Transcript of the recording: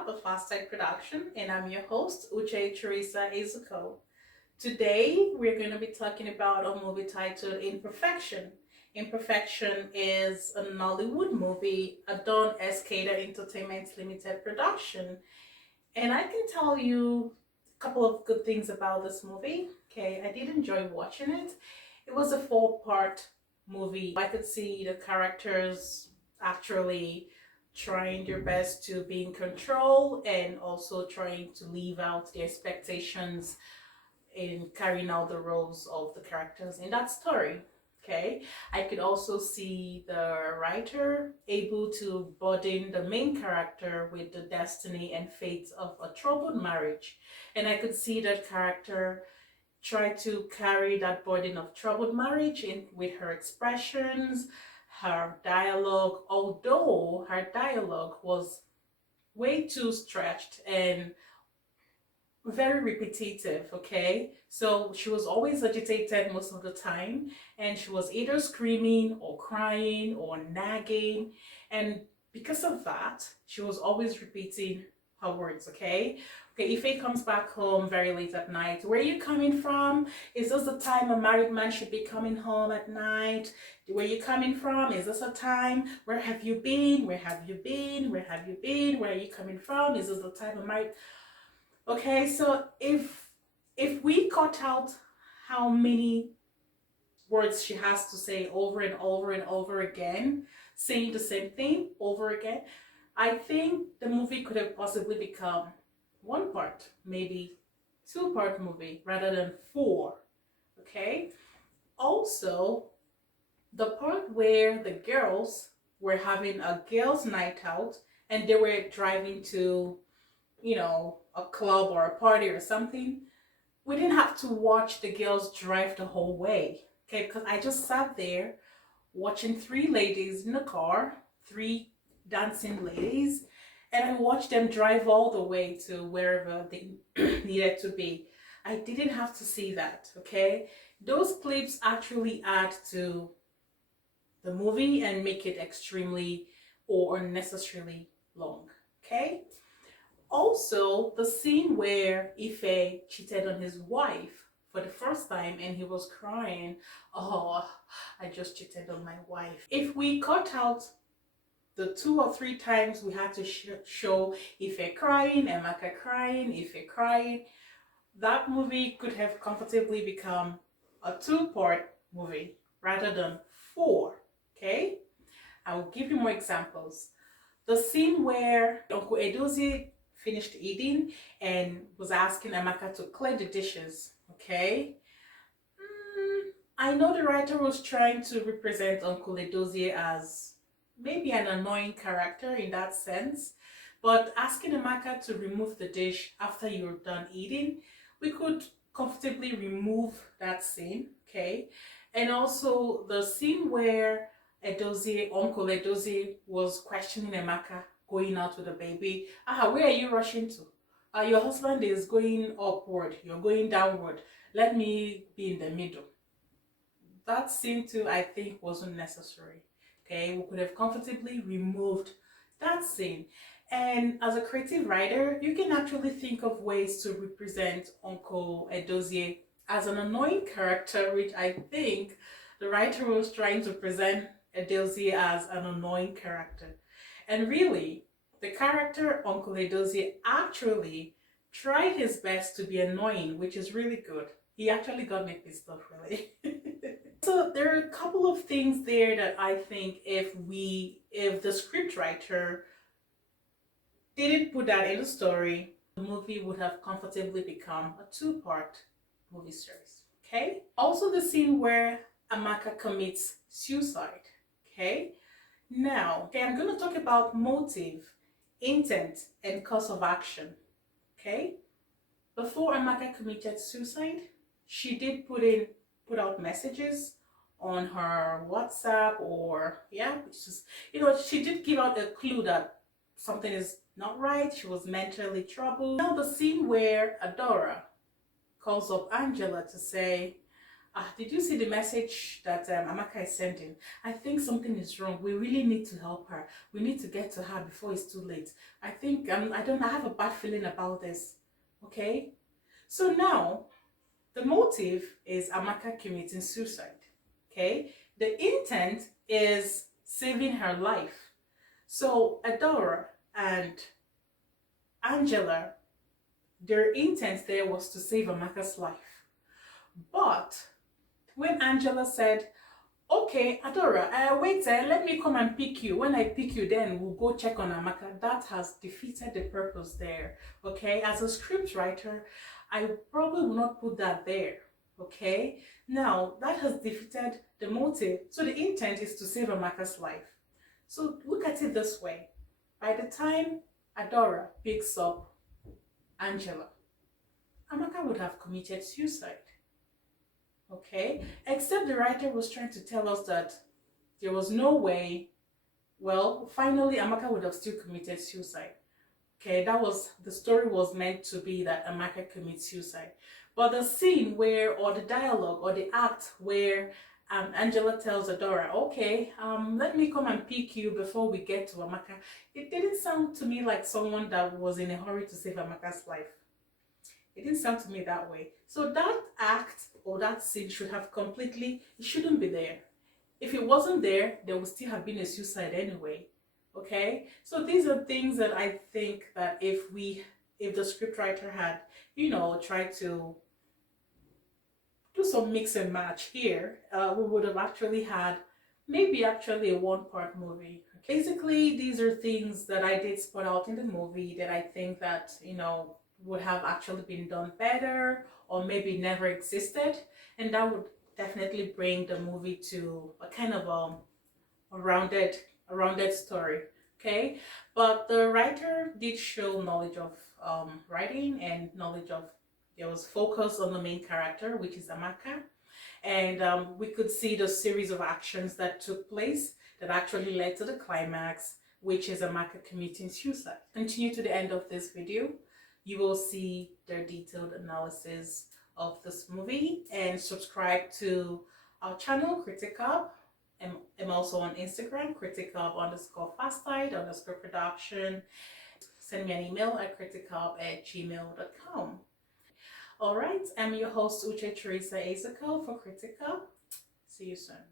Lab, a fast-tech production, and I'm your host, Uche Teresa Izuko. Today, we're going to be talking about a movie titled Imperfection. Imperfection is a Nollywood movie, a Don Escader Entertainment Limited production. And I can tell you a couple of good things about this movie. Okay, I did enjoy watching it. It was a four-part movie. I could see the characters actually trying their best to be in control and also trying to live out the expectations in carrying out the roles of the characters in that story. Okay, I could also see the writer able to burden the main character with the destiny and fate of a troubled marriage, and I could see that character try to carry that burden of troubled marriage in with her expressions, her dialogue, although her dialogue was way too stretched and very repetitive. Okay, so she was always agitated most of the time, and she was either screaming or crying or nagging, and because of that she was always repeating her words. Okay, Ife comes back home very late at night. Where are you coming from? Is this the time a married man should be coming home at night? Where are you coming from? Is this a time? Where have you been? Where have you been? Where have you been? Where are you coming from? Is this the time a married? Okay, so if we cut out how many words she has to say over and over and over again, saying the same thing over again, I think the movie could have possibly become one part, maybe two-part movie rather than four. Okay, also the part where the girls were having a girls' night out and they were driving to, a club or a party or something, we didn't have to watch the girls drive the whole way. Okay, because I just sat there watching three ladies in the car, three dancing ladies, and I watched them drive all the way to wherever they needed to be. I didn't have to see that. Okay, those clips actually add to the movie and make it extremely or unnecessarily long. Okay, also the scene where Ife cheated on his wife for the first time and he was crying, oh, I just cheated on my wife. If we cut out the two or three times we had to show Ife crying, Emeka crying, Ife crying, that movie could have comfortably become a two-part movie rather than four. Okay, I will give you more examples. The scene where Uncle Edozie finished eating and was asking Amaka to clear the dishes. Okay, I know the writer was trying to represent Uncle Edozie as maybe an annoying character in that sense, but asking Amaka to remove the dish after you're done eating, we could comfortably remove that scene. Okay, and also the scene where Uncle Edozie was questioning Emaka going out with the baby. Where are you rushing to? Your husband is going upward, you're going downward. Let me be in the middle. That scene too, I think, wasn't necessary. Okay, we could have comfortably removed that scene. And as a creative writer, you can actually think of ways to represent Uncle Edozie as an annoying character, which I think the writer was trying to present Edozie as an annoying character. And really, the character Uncle Edozie actually tried his best to be annoying, which is really good. He actually got me pissed off, really. So there are a couple of things there that I think if the scriptwriter didn't put that in the story, the movie would have comfortably become a two-part movie series. Okay? Also the scene where Amaka commits suicide. Okay? Now, I'm going to talk about motive, intent, and cause of action. Okay? Before Amaka committed suicide, she did put out messages on her WhatsApp, or she did give out a clue that something is not right. She was mentally troubled. Now the scene where Adora calls up Angela to say, Did you see the message that Amaka is sending? I think something is wrong. We really need to help her. We need to get to her before it's too late. I think I have a bad feeling about this. Okay? So now the motive is Amaka committing suicide. Okay? The intent is saving her life. So Adora and Angela, their intent there was to save Amaka's life. But when Angela said, okay, Adora, wait, let me come and pick you. When I pick you, then we'll go check on Amaka. That has defeated the purpose there. Okay, as a script writer, I probably will not put that there. Okay, now that has defeated the motive. So the intent is to save Amaka's life. So look at it this way. By the time Adora picks up Angela, Amaka would have committed suicide. Okay, except the writer was trying to tell us that there was no way. Well, finally Amaka would have still committed suicide. Okay, that was the story was meant to be, that Amaka commits suicide. But the scene where, or the dialogue or the act where Angela tells Adora, okay, let me come and pick you before we get to Amaka, it didn't sound to me like someone that was in a hurry to save Amaka's life. It didn't sound to me that way. So that act or that scene should have completely, it shouldn't be there. If it wasn't there, there would still have been a suicide anyway. Okay? So these are things that I think that if the scriptwriter had, tried to do some mix and match here, we would have actually had maybe actually a one-part movie. Basically, these are things that I did spot out in the movie that I think that, would have actually been done better or maybe never existed, and that would definitely bring the movie to a kind of a rounded story. Okay, but the writer did show knowledge of writing and knowledge of, there was focus on the main character, which is Amaka, and we could see the series of actions that took place that actually led to the climax, which is Amaka committing suicide. Continue to the end of this video. You will see their detailed analysis of this movie, and subscribe to our channel, Criticub. I'm also on Instagram, criticub_fastide_production. Send me an email at criticub@gmail.com. All right, I'm your host, Uche Teresa Azuko for Criticub. See you soon.